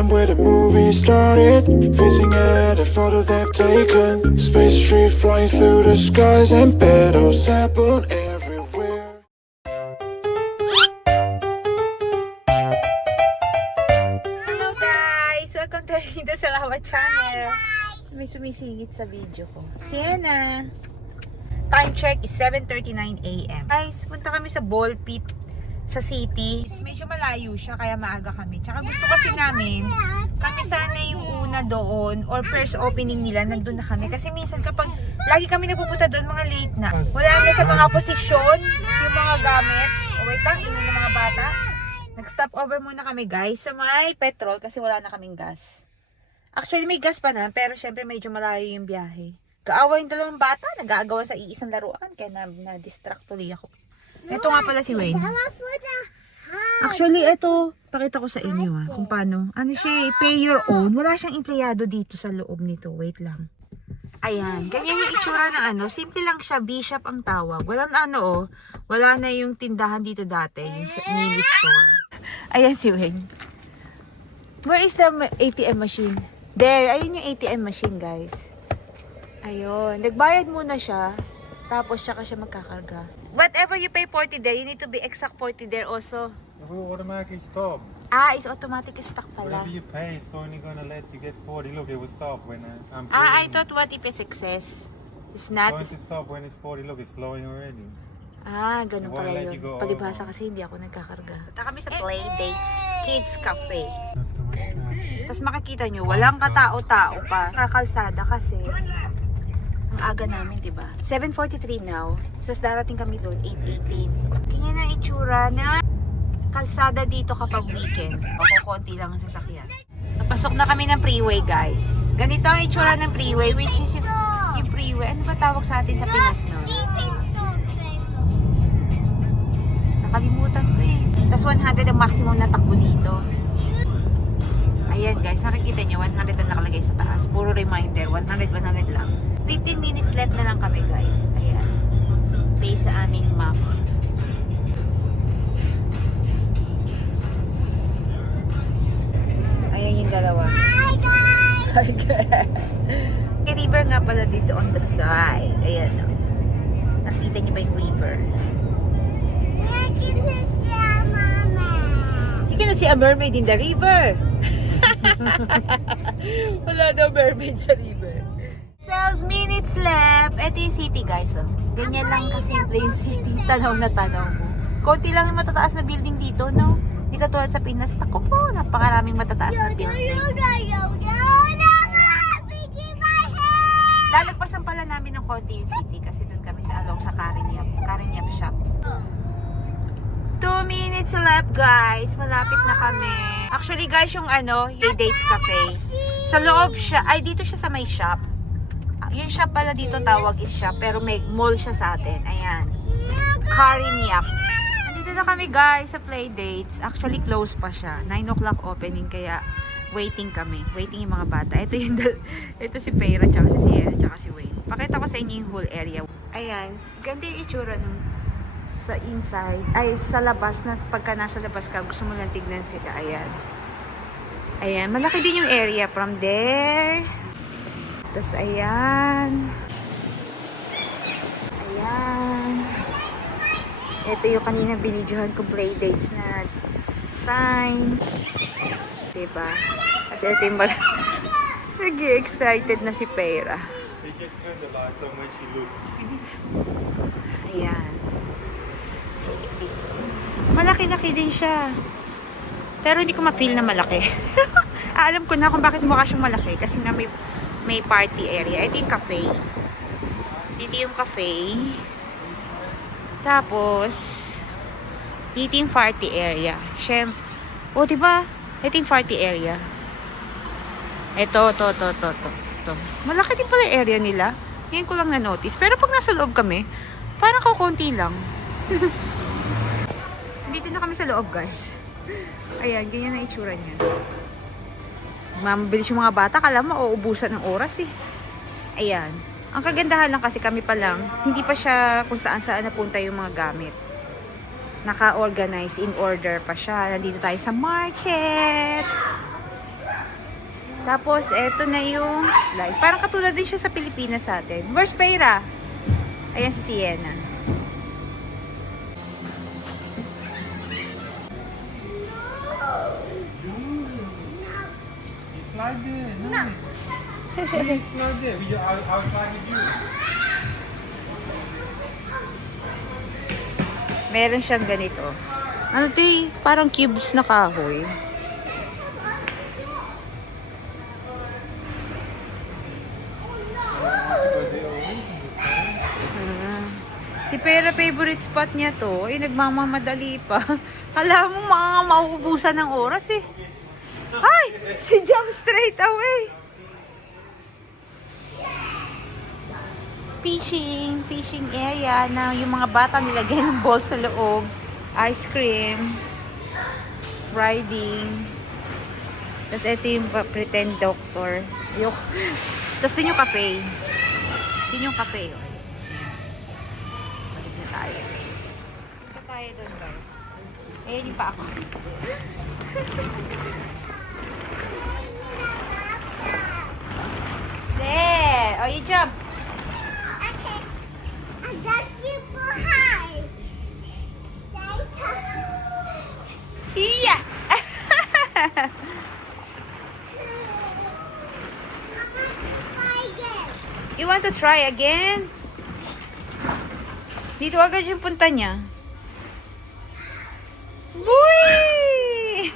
time where the movie started, facing at a photo they've taken. Space tree flying through the skies and petals happen everywhere. Hello guys! Welcome to Rinda Salawa channel. May sumisingit sa video ko. Sienna! Time check is 7:39 AM. Guys, punta kami sa ball pit sa city. Medyo malayo siya kaya maaga kami. Tsaka gusto kasi namin, kami sana yung una doon or first opening nila, nandun na kami. Kasi minsan kapag lagi kami napupunta doon, mga late na. Wala na sa mga posisyon yung mga gamit. O wait lang, inom ng mga bata. Nag-stop over muna kami guys sa may petrol kasi wala na kaming gas. Actually may gas pa na, pero syempre medyo malayo yung biyahe. Kaawa yung dalawang bata, nag-aagawan sa iisang laruan, kaya na-distract tuloy ako. Ito nga pala si Wayne. Actually, ito, pakita ko sa inyo kung paano. Ano siya, pay your own. Wala siyang empleyado dito sa loob nito. Wait lang. Ayan, ganyan yung itsura na simple lang siya, Bishop ang tawag. Walang wala na yung tindahan dito dati, yung mini store. Ayan si Wayne. Where is the ATM machine? There, ayun yung ATM machine, guys. Ayun, nagbayad muna siya, tapos tsaka siya magkakarga. Whatever you pay 40 there, you need to be exact 40 there also. It will automatically stop. It's automatic stock pala. Whatever you pay is only gonna let you get 40. Look, it will stop when I'm I paying. thought what if it's excess? It's It's not. going to stop when it's 40. Look, it's slowing already. Ganun It won't pala let yun. you go Palibhasa over. kasi hindi ako nagkakarga. Punta kami sa Playdates Kids Cafe. That's the way Tapos makikita nyo, walang katao-tao pa. Kakalsada kasi. Ang aga namin, diba? 7:43 now. Tapos darating kami doon, 8:18. Ganyan ang itsura na kalsada dito kapag weekend. Konti lang ang sasakyan. Napasok na kami ng freeway, guys. Ganito ang itsura ng freeway, which is yung freeway. Ano ba tawag sa atin sa Pinas, no? Nakalimutan ko eh. Tapos 100 ang maximum na takbo dito. Ayan guys, nakikita nyo, 100 ang nakalagay sa taas. Puro reminder, 100 lang. 15 minutes left na lang kami guys. Ayan. Base sa aming map. Ayan yung dalawa. Hi guys! May river nga pala dito on the side. Ayan o. Nakita nyo ba yung river? You cannot see a mermaid in the river. Wala daw mermaid sa river. 12 minutes left. Ito yung city guys. Ganyan lang kasimple yung city. Tanaw na tanaw mo. Konti lang yung matataas na building dito, no? Hindi ka tulad sa Pinas. Ako po, napakaraming matataas na building. Lalagpasan pala namin ng konti yung city kasi doon kami along sa Karinyap shop. 2 minutes left guys. Malapit na kami. Actually guys, yung Dates Cafe. Sa loob siya, dito siya sa may shop. Yung shop pala dito tawag is shop, pero may mall siya sa atin. Ayan. Karinyap. Nandito na kami guys sa Playdates. Actually close pa siya. 9 o'clock opening kaya waiting kami. Waiting yung mga bata. Ito si Peira, tsaka si Sienna, tsaka si Wayne. Pakita ko sa inyo yung whole area. Ayan. Ganda yung itsura ng sa inside. Sa labas na pagka nasa labas ka, gusto mo lang tignan sila. Ayan. Ayan. Malaki din yung area from there. Tapos ayan. Ayan. Ito yung kanina binidyohan kong Playdates na sign. Diba? Kasi ito yung nag-excited na si Peira. They just turned the lights on when she looked. Ayan. Malaki-laki din siya. Pero hindi ko ma-feel na malaki. Alam ko na kung bakit mukha siyang malaki. Kasi nga may party area. Ito yung cafe. Dito yung cafe. Tapos, dito yung party area. Siyempre. Diba? Ito yung party area. Ito. Malaki din pala yung area nila. Ngayon ko lang na-notice. Pero pag nasa loob kami, parang kakunti lang. Dito na kami sa loob, guys. Ayan, ganyan na itsura niya. Mabilis yung mga bata. Kala mo, uubusan ng oras eh. Ayan. Ang kagandahan lang kasi kami pa lang, hindi pa siya kung saan-saan napunta yung mga gamit. Naka-organize, in order pa siya. Nandito tayo sa market. Tapos, eto na yung slide. Parang katulad din siya sa Pilipinas sa atin. Where's Peira? Ayan si Sienna. You slide there. Nice. Please slide there. I'll slide with you. Meron siyang ganito. Ano to eh? Parang cubes na kahoy. Si Pera favorite spot niya to. Eh, nagmamamadali pa. Alam mo, mga mauubusan ng oras eh. Ay! Si jump straight away. Fishing area na yung mga bata nilagyan ng ball sa loob. Ice cream. Riding. Tapos ito yung pretend doctor. Tapos din yung cafe. Yun yung cafe. Oh. Balik na tayo. Punta tayo doon guys. Ayan yung pa ako. There! Oh, you jump! Iya! You want to try again? Dito agad yung punta niya. Boy!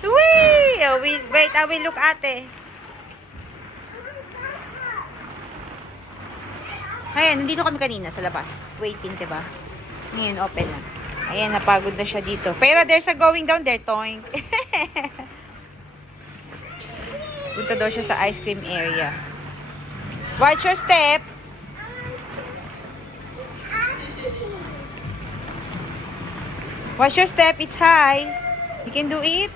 Wee! Oh, wait, I will look ate. Ayan, nandito kami kanina sa labas. Waiting, diba? Ngayon, open na. Ayan, napagod na siya dito. Pero there's a going down there, toink. Punta daw siya sa ice cream area. Watch your step. Watch your step, it's high. You can do it.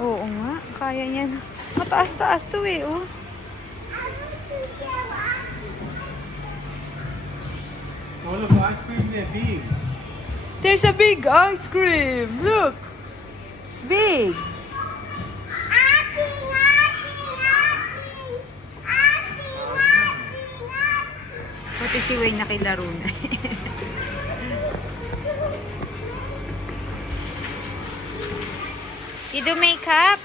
Oo nga, kaya niya. Mataas-taas to eh, oh. Oh, look, ice cream there, big. There's a big ice cream. Look. It's big. Pati si Wayne nakilaro na. You do makeup?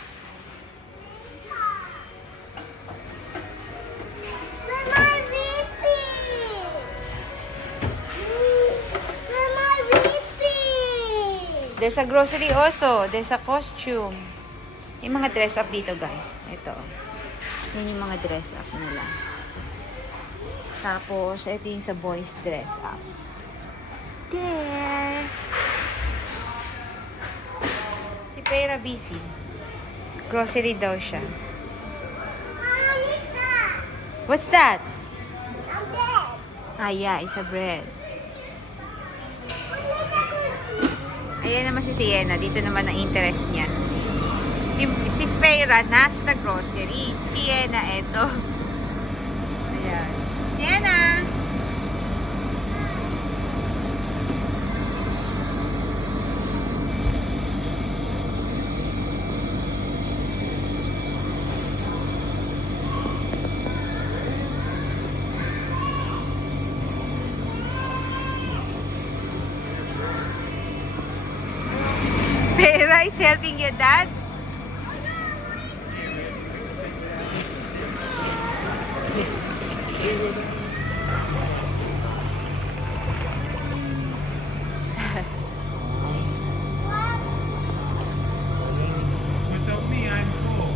There's a grocery also. There's a costume. Yung mga dress up dito, guys. Ito. Yun yung mga dress up nila. Tapos, ito yung sa boys dress up. There. Si Pera busy. Grocery daw siya. What's that? Ah, yeah. It's a bread. Ayan naman si Sienna. Dito naman ang interest niya. Si Spera, nasa grocery. Si Sienna, eto. Ayan. Sienna! Pera is helping your dad? What's up me? I'm full.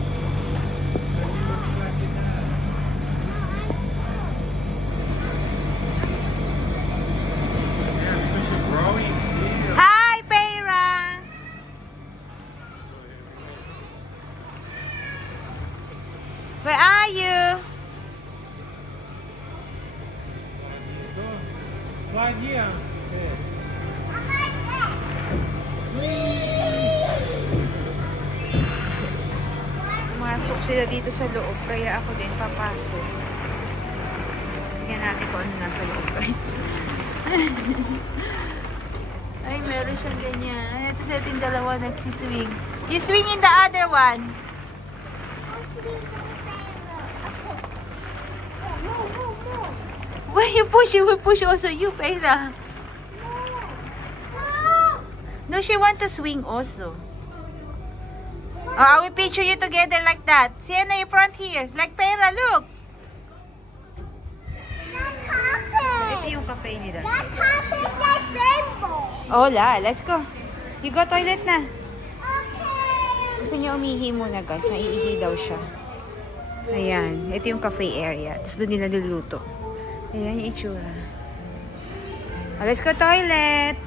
Yeah, because you're growing still. Hi, Pera! Where are you? Slide here. Okay. Pumasok sila dito sa loob, kaya ako din papasok. Tingnan natin natin kung ano nasa loob, guys. Ay, meron siyang ganyan. Tapos ito yung dalawa nagsiswing. You swing in the other one. Why you push? You will push also you, Pera. No, she want to swing also. Oh, I will picture you together like that. Sienna, you front here. Like Pera, look. Ito yung cafe ni Dad. That happens like rainbow. Hola, let's go. You go toilet na. Okay. Gusto niya umihi muna, guys. Naiihi daw siya. Ayan. Ito yung cafe area. Tapos doon nila niluluto. Ayan yung itsura. Oh, let's go toilet.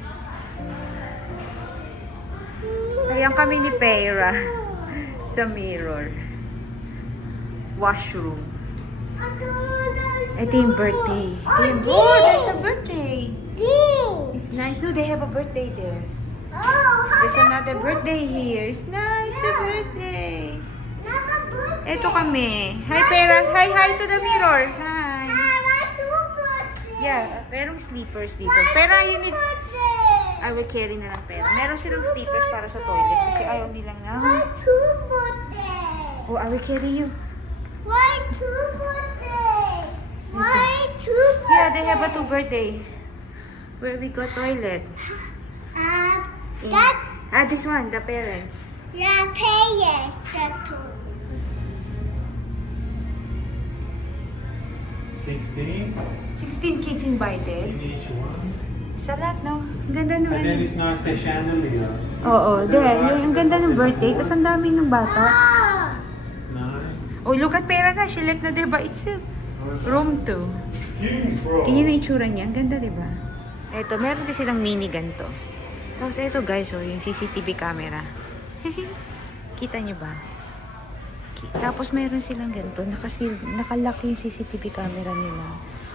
Ayan kami ni Pera. Sa mirror. Washroom. Ito yung birthday. Ito yung... Oh, there's a birthday. Ding. It's nice. No, they have a birthday there. Oh, There's another birthday here. It's nice, the birthday. another birthday. Ito kami. Hi, Pera. Hi to the mirror. Hi. Two birthday. Yeah, merong sleepers dito. Pera, you need... I will carry na lang, Pera. Meron silang sleepers para sa toilet kasi ayaw nilang na. Two birthday. Oh, I will carry you. Why two birthday? Why two birthday? Yeah, they have a 2 birthday. Where we go toilet. That This one, the parents. yeah, payers. That two. 16 16 kids invited. in each one. Sa lahat, no? Ang ganda ng And then it's nice the chandelier. Oo, there. Ang ganda ng birthday. Tapos ang dami ng bata. Ah. It's nice. Oh, look at Pera na. She left na there by itself. Room 2. Bro. Ganyan na itsura niya. Ang ganda, diba? Eto, meron din silang mini ganito. Tapos eto guys, oh, yung CCTV camera. Kita niyo ba? Tapos meron silang ganito. Nakalock yung CCTV camera nila.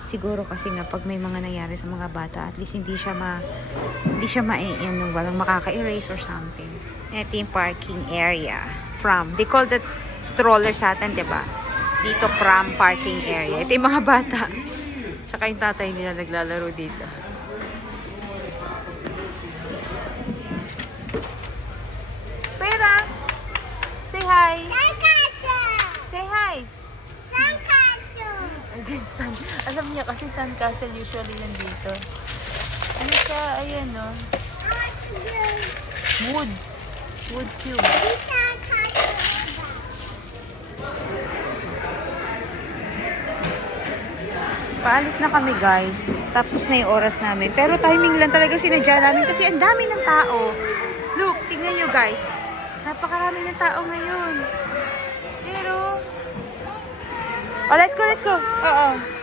Siguro kasi nga pag may mga nangyari sa mga bata, at least hindi siya walang makaka-erase or something. Ito yung parking area. They call that stroller sa atin, diba? Dito, pram parking area. Ito yung mga bata. Tsaka yung tatay nila naglalaro dito. Pera! Say hi! Sandcastle. Say hi! Sandcastle. Again, alam niya kasi sandcastle usually yan dito. Ano siya? Ayan, no? Woods. Wood cube. Paalis na kami, guys. Tapos na yung oras namin. Pero timing lang talaga sinadya namin kasi ang dami ng tao. Look, tingnan nyo, guys. Napakarami ng tao ngayon. Pero... Oh, let's go, let's go. Oo.